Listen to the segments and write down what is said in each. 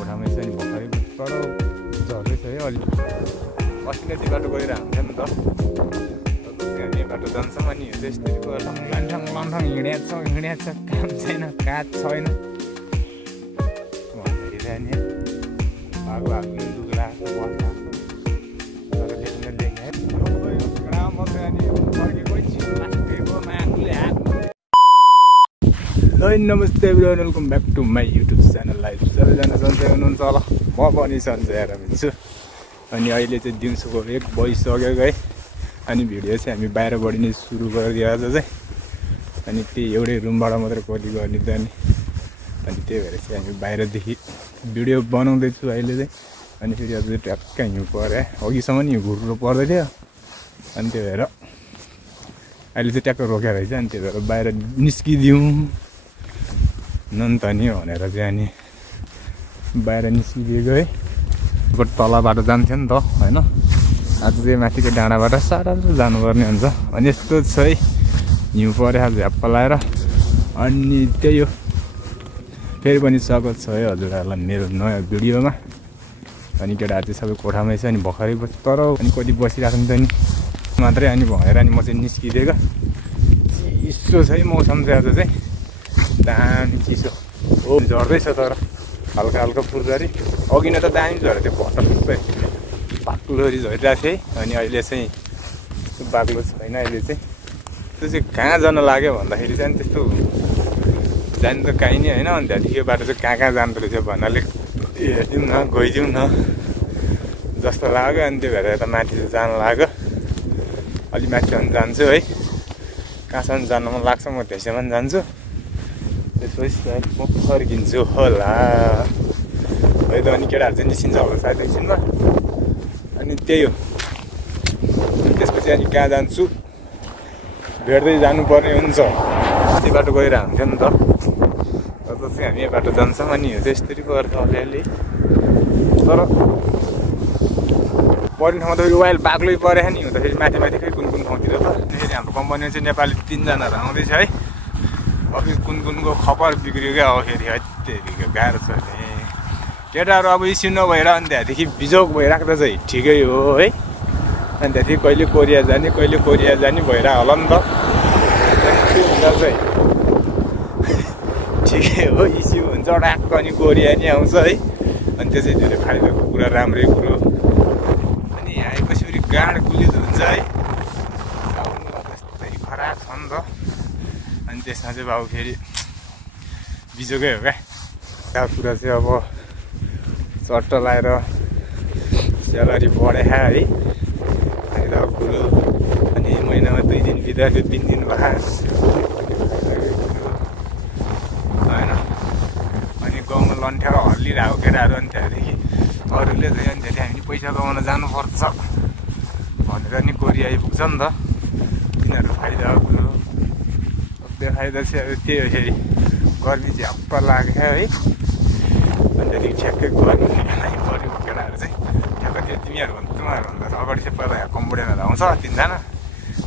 कोठामै छ नि भर्खरै तर झर्दैछ है अलि अस्ति नै त्यो बाटो गएर हुन्छ नि त हामी बाटो जान्छौँ अनि त्यस्तै लन्ठङ लन्ठङ हिँडेको छ काम छैन काठ छैन भन्दाखेरि नि आगो हाल्नु दुःख लाग्छ बस्छ तर लेख्न लेखेँ मात्रै अनि फर्केको छिटो लाग्थेको माकुले हात नमस्ते everyone welcome back to my YouTube channel live सबैजना सन्चै हुनुहुन्छ होला म पनि सन्चै आएर हुन्छु अनि अहिले चाहिँ दिउँसोको 1 बजिसक्यो है अनि भिडियो चाहिँ हामी बाहिर बढिने सुरु गरिदियो आज चाहिँ अनि त्यही एउटै रुमबाट मात्रै कति गर्ने त अनि त्यही भएर चाहिँ हामी बाहिरदेखि भिडियो बनाउँदैछु अहिले चाहिँ अनि फेरि अझै ट्याक्कै हिउँ पऱ्यो अघिसम्म नि घुर्रो पर्दै थियो अनि त्यही भएर अहिले चाहिँ ट्याक्क रोकेर रहेछ अनि त्यही भएर बाहिर निस्किदिउँ नन् त नि भनेर चाहिँ अनि बाहिर निस्किदिएको है अब तलबाट जान्थ्यो नि त होइन आज चाहिँ माथिको डाँडाबाट साह्रो जानुपर्ने हुन्छ अनि यस्तो छ है हिउँ पऱ्यो झ्याप्प लाएर अनि त्यही हो फेरि पनि स्वागत छ है हजुरहरूलाई मेरो नयाँ भिडियोमा अनि केटाहरू चाहिँ सबै कोठामै छ अनि भर्खरै तर अनि कति बसिरहेको नि त नि मात्रै अनि भनेर अनि म चाहिँ निस्किदिएको चिसो छ है मौसम चाहिँ आज चाहिँ दामी चिसो हो झर्दैछ तर हल्का हल्का फुर्सरी अघि नै त दामी झऱ्यो त्यो भट्ट बाक्लोरी झरिरहेको थियो है अनि अहिले चाहिँ बाक्लो छैन अहिले चाहिँ त्यो चाहिँ कहाँ जान लाग्यो भन्दाखेरि चाहिँ त्यस्तो जानु त कहीँ नै होइन अनि त्यहाँदेखि यो बाटो चाहिँ कहाँ जाँदो रहेछ भन्नाले हेरिदिउँ न गइदिउँ न जस्तो लाग्यो अनि त्यो भएर यता माथि चाहिँ जानु लाग्यो अलि माथिसम्म जान्छु है कहाँसम्म जानु मन लाग्छ म त्यसैमा जान्छु त्यसपछि सायद म फर्किन्छु होला है त अनि केटाहरू चाहिँ निस्किन्छ होला सायद एकछिनमा अनि त्यही हो त्यसपछि अनि कहाँ जान्छु भेट्दै जानुपर्ने हुन्छ त्यो बाटो गएर हुन्थ्यो नि त अझ चाहिँ हामी यो बाटो जान्छौँ अनि यो चाहिँ यस्तरी गर्छ अलिअलि तर पर्ने ठाउँमा त फेरि वाइल बाक्लै परेको नि हुँदाखेरि माथि माथि खै कुन कुन ठाउँतिर त फेरि हाम्रो कम्पनीमा चाहिँ नेपाली 3 जनाहरू आउँदैछ है अफिस कुनको खबर बिग्रियो क्या अब फेरि है त्यही गाह्रो छ नि केटाहरू अब इस्यु नभएर अनि त्यहाँदेखि बिजोग भइराख्दा चाहिँ ठिकै हो है अनि त्यहाँदेखि कहिले कोरिया जाने भइरह होला नि त त्यो हुँदा चाहिँ ठिकै हो इस्यु हुन्छ ट्याक्क अनि कोरिया नि आउँछ है अनि त्यो चाहिँ धेरै फाइदाको कुरा राम्रै कुरो अनि आएपछि फेरि गाड गुलित हुन्छ है त्यस्तै खराब छ नि त अनि त्यसमा चाहिँ बाबु फेरि बिजोकै हो क्या कुरा चाहिँ अब चट्ट लाएर स्यालेरी बढे है फाइदा कुरो अनि महिनामा 2 दिन बिता त्यो 3 दिन बाद होइन अनि गाउँमा लन्ठ्याएर हल्लिरहेको केटाहरू अनि त्यहाँदेखि अरूले चाहिँ अनि त्यहाँदेखि हामी पैसा कमाउन जानुपर्छ भनेर नि कोरिया आइपुग्छ नि त तिनीहरू फाइदा कुरो त्यो फाइदा चाहिँ अब त्यही हो फेरि गर्मी चाहिँ हप्प लाग्यो है अनि त्यहाँदेखि ठ्याक्कै गर्मी पऱ्यो केटाहरू चाहिँ ठ्याक्कै त्यो तुम्हारूभन्दा अगाडि चाहिँ पहिला कम्पुटरहरू आउँछ 3 जना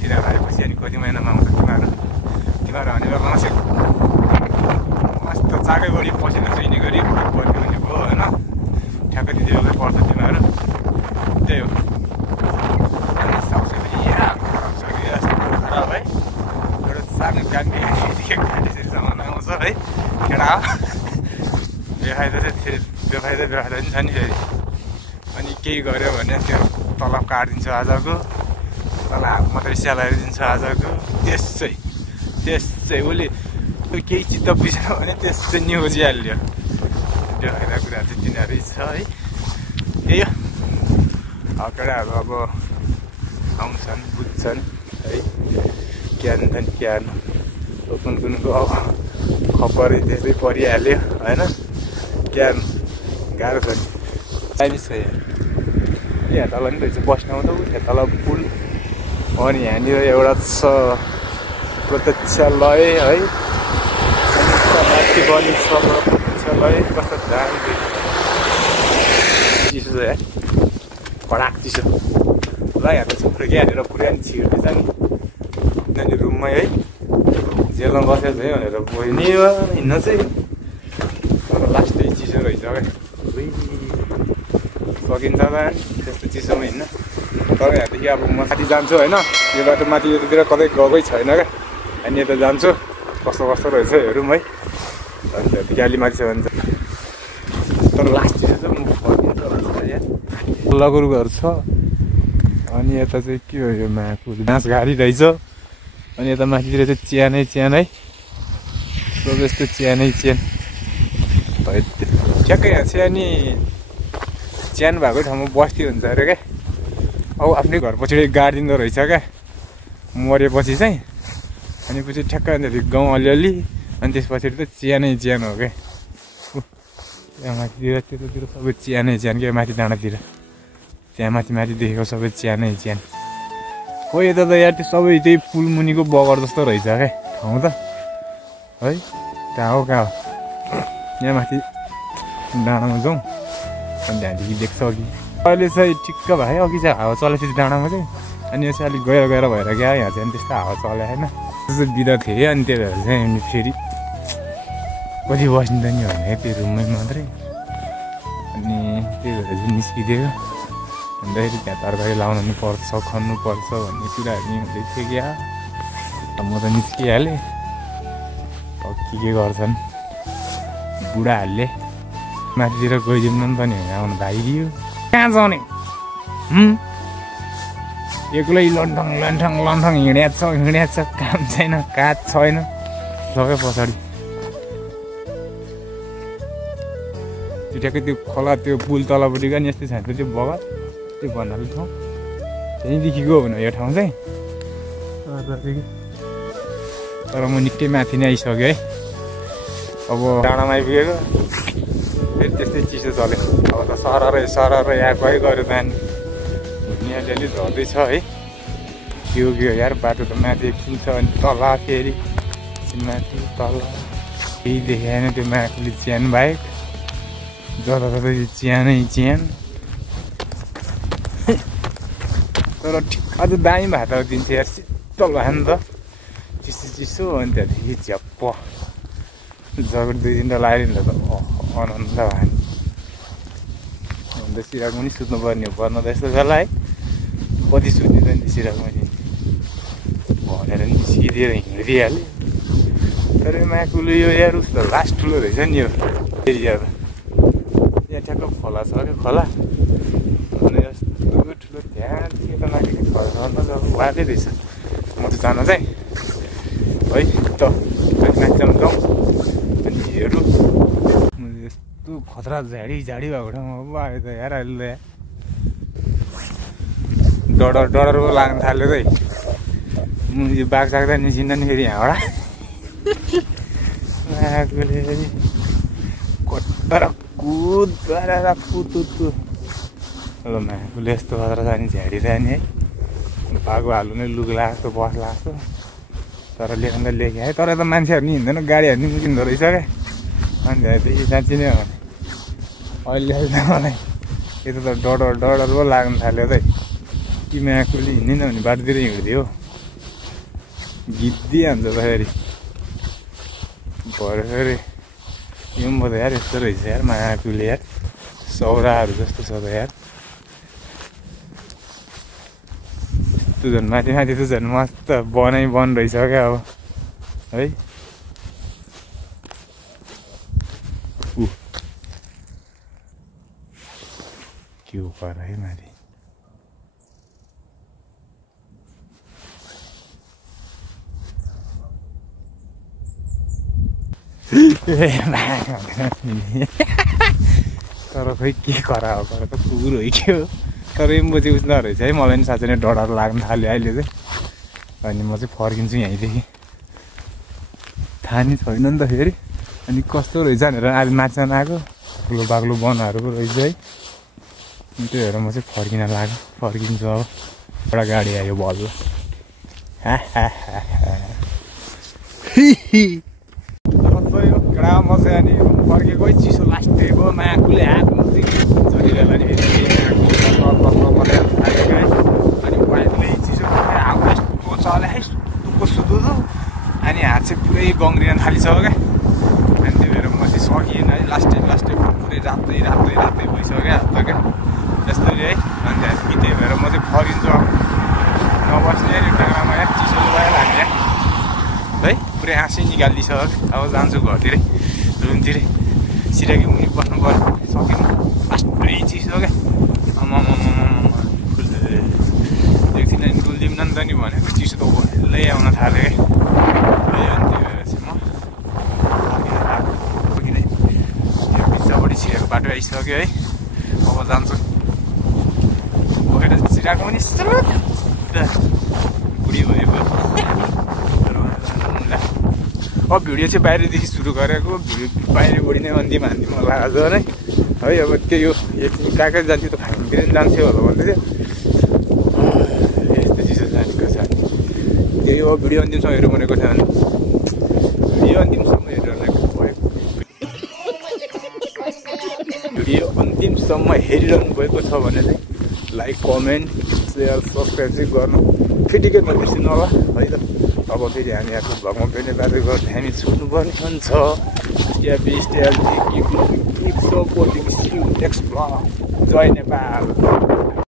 तिनीहरू आएपछि अनि कति महिनामा आउँछ तिमीहरू भनेर मस्त चाकै बढी पसिना चुइने गरी पऱ्यो भने भयो होइन ठ्याक्कै त्यति बेला पर्छ तिमीहरू त्यही हो खराब है एउटा सानो गाडी त्यसरी सामान आउँछ है केटा बेफाइदा चाहिँ बेफाइदा पनि छ नि फेरि अनि केही गऱ्यो भने त्यो तलब काटिदिन्छ आजको तल हात मात्रै स्यालेरी दिन्छ आजको त्यसै उसले केही चित्त बिर्सेन भने त्यसै निहुजिहाल्यो बेफाइदा कुरा चाहिँ तिनीहरू छ है त्यही हो केटाहरू अब आउँछन् बुझ्छन् है क्यान कुनको अब खपरै त्यसै परिहाल्यो होइन क्यान गाह्रो छ नि चाइनिज छ यहाँ तल नि रहेछ बस ठाउँ त उठ्यो तल पुल अनि यहाँनिर एउटा छ प्रत्यक्षालय है माथि पनि छ प्रत्यक्षालय कस्तो दामी चिसो छ यहाँ खडाक चिसो ल यहाँ त थुप्रो यहाँनिर पुरै नि छिर्दैछ नि नानी रुममै है जेलमा बसेको छ है भनेर गयो नि हिँड्न चाहिँ तर लास्टै चिसो रहेछ क्या सकिन्छ त त्यस्तो चिसोमा हिँड्न। तपाईँहरूदेखि अब म माथि जान्छु होइन, यो बाटो माथि यतातिर कतै गएकै छैन क्या, अनि यता जान्छु कस्तो कस्तो रहेछ हेरौँ है। अनि त्यहाँदेखि अलि माथि छ भने तर लास्टतिर चाहिँ म फर्किन्छ होला यहाँ लगुरुहरू छ। अनि यता चाहिँ के हो यो माको बाँस गाडी रहेछ। अनि यता माथितिर चाहिँ च्यानै च्यान है, सब यस्तो च्यानै च्यान। ठ्याक्कै यहाँ च्यान भएको ठाउँमा बस्ती हुन्छ अरे क्या। अब आफ्नै घर पछाडि गाडिदिँदो रहेछ क्या मरेपछि चाहिँ। अनि पछि ठ्याक्कै अन्त गाउँ अलिअलि, अनि त्यसपछि त च्यानै च्यान हो क्या। त्यहाँ माथितिर त्यतातिर सबै च्यानै च्यान क्या, माथि डाँडातिर त्यहाँ माथि देखेको सबै च्यानै च्यान। हो यता त यार त्यो सबै त्यही पुलमुनिको बगर जस्तो रहेछ क्या ठाउँ त है। कहाँ हो यहाँ माथि डाँडामा जाउँ अनि त्यहाँदेखि देख्छ अघि। अहिले चाहिँ ठिक्क भयो, अघि चाहिँ हावा चलेको थियो डाँडामा चाहिँ, अनि यो चाहिँ अलिक गएर भएर गयो। यहाँ चाहिँ त्यस्तो हावा चले होइन, त्यस्तो बिदा थिएँ। अनि त्यही भएर चाहिँ अनि फेरि कति बस्नु त नि भने त्यो रुममै मात्रै, अनि त्यही भएर चाहिँ निस्किदियो। अन्तखेरि त्यहाँ तरकारी लाउनु पनि पर्छ, खन्नु पर्छ भन्ने कुराहरू नि हुँदै थियो क्या। अब म त निस्किहालेँ। अब के गर्छन् बुढाहरूले, माथितिर गइदिउँ न त नि आउनु भाइदियो। कहाँ जाने एक्लै लन्ठङ हिँड्या छ, काम छैन काज छैन, सबै पछाडि त्यो ठ्याक्कै त्यो खोला त्यो पुल तलपट्टि नि यस्तै छ त्यो बगर, त्यो भन्नाले ठाउँ त्यहीँदेखिको हो भने यो ठाउँ चाहिँ। तर म निकै माथि नै आइसकेँ है। अब डाँडामा आइपुगेको फेरि त्यस्तै चिसो चल्यो। अब त सररै यहाँ गयो त अनि अलिअलि झर्दैछ है। के हो यार बाटो त माथि एकछिन छ, अनि तल फेरि माथि तल केही देखाएन त्यो माथिले च्यान बाहेक, जताततै च्यानै च्यान। तर ठिक अझ दामी भात दिन्थ्यो यार, शीतल भयो नि त चिसो। अनि त्यहाँदेखि झ्याप्प जगत 2-3 लगाइदिनु त आनन्द भयो नि। अन्त सिराकमा पनि सुत्नुपर्ने हो पर्न त यस्तो बेला है, कति सुत्ने त नि सिराकमा नि भनेर निस्किदिएर हिँडिदिइहाल्यो। तर यो माकुलो यो यार उस्तो लास्ट ठुलो रहेछ नि यो एरिया त। यहाँ ठ्याक्क खोला छ क्या, खोला अनि यस्तो ठुलो त्यहाँ यता माथि खोला जब वादै रहेछ। म त जान चाहिँ है त माथिसम्म जाउँ अनि हेरौँ। यस्तो खतरा झाडी भएको ठाउँमा अब आयो त यार अहिले डर पो लाग्न थाल्यो त है। यो बाघ चाख्दा निस्किँदा नि फेरि यहाँबाट कत्तर कुद गरेर पुतुतु ल माकुले यस्तो खतरा छ नि झाडिरहने है। बाघको हाल्नु नै लुग लाग्छ बस लाग्छ, तर लेख्न त लेखेँ है। तर त मान्छेहरू नि हिँड्दैन, गाडीहरू नि मुकिँदो रहेछ क्या। अनि त्यहाँदेखि साँच्ची नै हो अहिले त मलाई यता त डर पो लाग्न थाल्यो त है। कि माकुले हिँड्दैन भने बाटोतिर हिँड्दियो गिद्दी हान्छ त फेरि भरे यो म त यार यस्तो रहेछ यार माकुले यार, सौराहरू जस्तो छ त यार। यस्तो झन् माथि त झन् मस्त बन रहेछ क्या अब है। के हो पर है माथि तर खोइ के करा हो त कुकुर हो कि हो। तर एम्बो चाहिँ उस्तो रहेछ है, मलाई पनि साँच्चै नै डर लाग्न थाल्यो अहिले चाहिँ। अनि म चाहिँ फर्किन्छु यहीँदेखि, थाहा नि छैन नि त फेरि। अनि कस्तो रहेछ भनेर अहिले माथिसम्म आएको ठुलो बाक्लो वनहरू पो रहेछ है। त्यही भएर म चाहिँ फर्किन्छु अब। एउटा गाडी आयो बल्ल म चाहिँ अनि फर्केको चिसो लास्टेको माकुले हातमा चाहिँ झरिरहेला नि अनि पाइपले चिसो हावा यस्तो चले है सुतुको सुतुदो। अनि हात चाहिँ पुरै गङ्ग्रिन थालिसक्यो क्या। अनि त्यही भएर म चाहिँ सकिएन है, लास्टै पुरै रातै निकालिसक्यो अब जान्छु घरतिरै रुमतिरै सिराकी मुनि बस्नु पर्यो सकेन फास्टै चिसो क्या एकछिन डुलिदिउँ न त नि भनेको चिसो त भएलै आउन थाल्यो क्या अनि त्यही भएर चाहिँ म पुगिँदै यो पिज्जापट्टि छिरेको बाटो आइसक्यो है अब जान्छु गएर सिराको पनि बुढी भएको अब भिडियो चाहिँ बाहिरदेखि सुरु गरेको भिडियो बाहिरबाट नै अन्तिम हान्दिउँ होला आज नै है अब त्यही हो यति कहाँ कहाँ जान्थ्यो त खाइतिर पनि जान्थ्यो होला भन्दै थियो यस्तो चिसो जानेको छ त्यही हो भिडियो अन्तिमसम्म हेर्नु भनेको थियो भने भिडियो अन्तिमसम्म हेरिरहनु भएको छ भने चाहिँ लाइक कमेन्ट सेयर सब्सक्राइब चाहिँ गर्नु फेरि नबिर्सिनु होला है त अब फेरि हामी आफ्नो भ्लगमा भेट्ने बाटो गर्दै हामी छुट्नुपर्ने हुन्छ किप सपोर्टिङ नेक्स्ट भ्लग जय नेपाल।